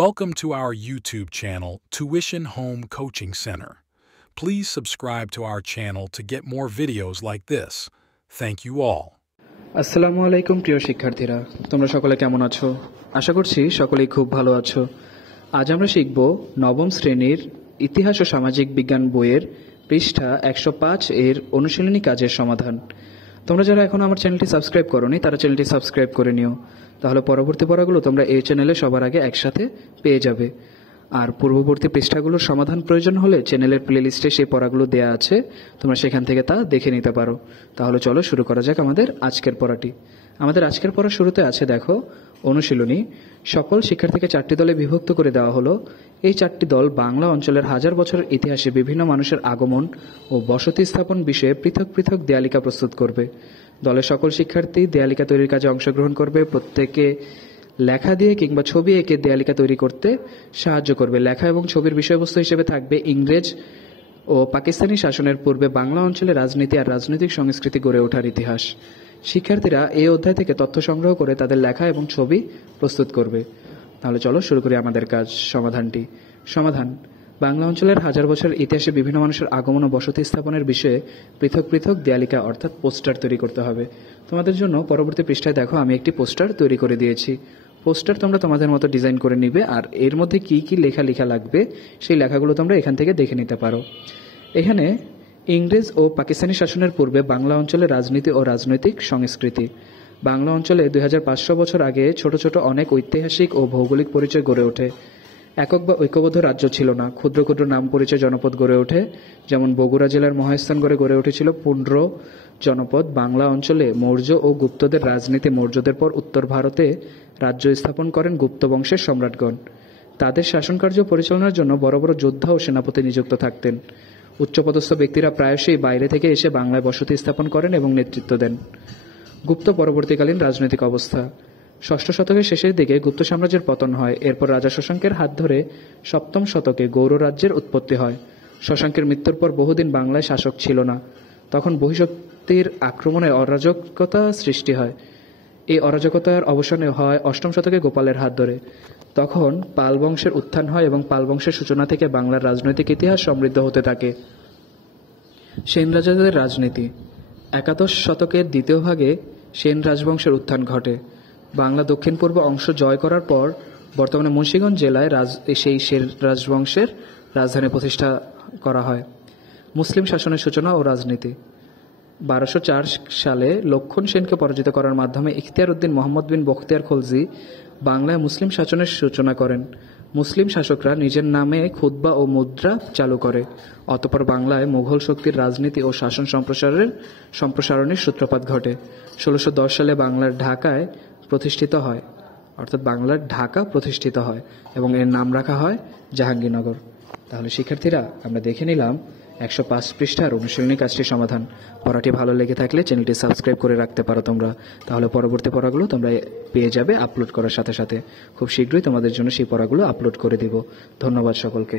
Welcome to our YouTube channel, Tuition Home Coaching Center. Please subscribe to our channel to get more videos like this. Thank you all. আসসালামু আলাইকুম প্রিয় শিক্ষার্থীরা, তোমরা সকলে কেমন আছো? আশা করছি সকলেই খুব ভালো আছো। আজ আমরা শিখব নবম শ্রেণীর ইতিহাস ও সামাজিক বিজ্ঞান বইয়ের পৃষ্ঠা 105 এর অনুশীলনী কাজের সমাধান। তোমরা যারা এখনো আমার চ্যানেলটি সাবস্ক্রাইব করোনি তারা চ্যানেলটি সাবস্ক্রাইব করে নিও, তাহলে পরবর্তী পড়াগুলো তোমরা এই চ্যানেলে সবার আগে একসাথে পেয়ে যাবে। আর পূর্ববর্তী পৃষ্ঠাগুলোর সমাধান প্রয়োজন হলে চ্যানেলের প্লেলিস্টে সেই পড়াগুলো দেয়া আছে, তোমরা সেখান থেকে তা দেখে নিতে পারো। তাহলে চলো শুরু করা যাক আমাদের আজকের পড়াটি। আমাদের আজকের পড়া শুরুতে আছে দেখো অনুশীলনী। সকল শিক্ষার্থীকে 4টি দলে বিভক্ত করে দেওয়া হলো। এই 4টি দল বাংলা অঞ্চলের হাজার বছরের ইতিহাসে বিভিন্ন মানুষের আগমন ও বসতি স্থাপন বিষয়ে পৃথক পৃথক দেয়ালিকা প্রস্তুত করবে। দলের সকল শিক্ষার্থী দেয়ালিকা তৈরির কাজে অংশগ্রহণ করবে। প্রত্যেকে লেখা দিয়ে কিংবা ছবি এঁকে দেয়ালিকা তৈরি করতে সাহায্য করবে। লেখা এবং ছবির বিষয়বস্তু হিসেবে থাকবে ইংরেজ ও পাকিস্তানি শাসনের পূর্বে বাংলা অঞ্চলে রাজনীতি আর রাজনৈতিক সংস্কৃতি গড়ে ওঠার ইতিহাস। শিক্ষার্থীরা এই অধ্যায় থেকে তথ্য সংগ্রহ করে তাদের লেখা এবং ছবি প্রস্তুত করবে। তাহলে চলো শুরু করি আমাদের কাজ। সমাধানটি। সমাধান: বাংলা অঞ্চলের হাজার বছরের ইতিহাসে বিভিন্ন মানুষের আগমন ও বসতি স্থাপনের বিষয়ে পৃথক পৃথক দেয়ালিকা অর্থাৎ পোস্টার তৈরি করতে হবে। তোমাদের জন্য পরবর্তী পৃষ্ঠায় দেখো আমি একটি পোস্টার তৈরি করে দিয়েছি। পোস্টার তোমরা তোমাদের মতো ডিজাইন করে নিবে, আর এর মধ্যে কি কি লেখা লাগবে সেই লেখাগুলো তোমরা এখান থেকে দেখে নিতে পারো। এখানে ইংরেজ ও পাকিস্তানি শাসনের পূর্বে বাংলা অঞ্চলে রাজনীতি ও রাজনৈতিক সংস্কৃতি। বাংলা অঞ্চলে 2500 বছর আগে ছোট ছোট অনেক ঐতিহাসিক ও ভৌগোলিক পরিচয় গড়ে ওঠে। একক বা ঐক্যবদ্ধ রাজ্য ছিল না, ক্ষুদ্র ক্ষুদ্র নাম পরিচয় জনপদ গড়ে ওঠে। যেমন বগুড়া জেলার মহেশস্থানগড়ে গড়ে উঠেছিল পুন্ড্র জনপদ। বাংলা অঞ্চলে মৌর্য ও গুপ্তদের রাজনীতি। মৌর্যদের পর উত্তর ভারতে রাজ্য স্থাপন করেন গুপ্ত বংশের সম্রাটগণ। তাদের শাসনকার্য পরিচালনার জন্য বড় বড় যোদ্ধা ও সেনাপতি নিযুক্ত থাকতেন। উচ্চপদস্থ ব্যক্তিরা প্রায়শই বাইরে থেকে এসে বাংলায় বসতি স্থাপন করেন এবং নেতৃত্ব দেন। গুপ্ত পরবর্তীকালীন রাজনৈতিক অবস্থা। ষষ্ঠ শতকের শেষের দিকে গুপ্ত সাম্রাজ্যের পতন হয়। এরপর রাজা শশাঙ্কের হাত ধরে সপ্তম শতকে গৌড় রাজ্যের উৎপত্তি হয়। শশাঙ্কের মৃত্যুর পর বহুদিন বাংলায় শাসক ছিল না। তখন বহিঃশক্তির আক্রমণে অরাজকতা সৃষ্টি হয়। এই অরাজকতার অবসানে হয় অষ্টম শতকে গোপালের হাত ধরে। তখন পাল বংশের উত্থান হয় এবং পাল বংশের সূচনা থেকে বাংলার রাজনৈতিক ইতিহাস সমৃদ্ধ হতে থাকে। সেন রাজাদের রাজনীতি। একাদশ শতকের দ্বিতীয় ভাগে সেন রাজবংশের উত্থান ঘটে। বাংলা দক্ষিণ পূর্ব অংশ জয় করার পর বর্তমানে মুন্সিগঞ্জ জেলায় সেই সেন রাজবংশের রাজধানী প্রতিষ্ঠা করা হয়। মুসলিম শাসনের সূচনা ও রাজনীতি। 1204 সালে লক্ষণ সেনকে পরাজিত করার মাধ্যমে ইখতিয়ার উদ্দিন মোহাম্মদ বিন বখতিয়ার খলজি বাংলায় মুসলিম শাসনের সূচনা করেন। মুসলিম শাসকরা নিজের নামে খুতবা ও মুদ্রা চালু করে। অতঃপর বাংলায় মুঘল শক্তির রাজনীতি ও শাসন সম্প্রসারণের সূত্রপাত ঘটে। 1610 সালে বাংলার ঢাকায় প্রতিষ্ঠিত হয়, অর্থাৎ বাংলার ঢাকা প্রতিষ্ঠিত হয় এবং এর নাম রাখা হয় জাহাঙ্গীরনগর। তাহলে শিক্ষার্থীরা আমরা দেখে নিলাম 105 পৃষ্ঠার অনুশীলনী কাজটির সমাধান। পড়াটি ভালো লেগে থাকলে চ্যানেলটি সাবস্ক্রাইব করে রাখতে পারো তোমরা, তাহলে পরবর্তী পড়াগুলো তোমরা পেয়ে যাবে আপলোড করার সাথে সাথে। খুব শীঘ্রই তোমাদের জন্য সেই পড়াগুলো আপলোড করে দিব। ধন্যবাদ সকলকে।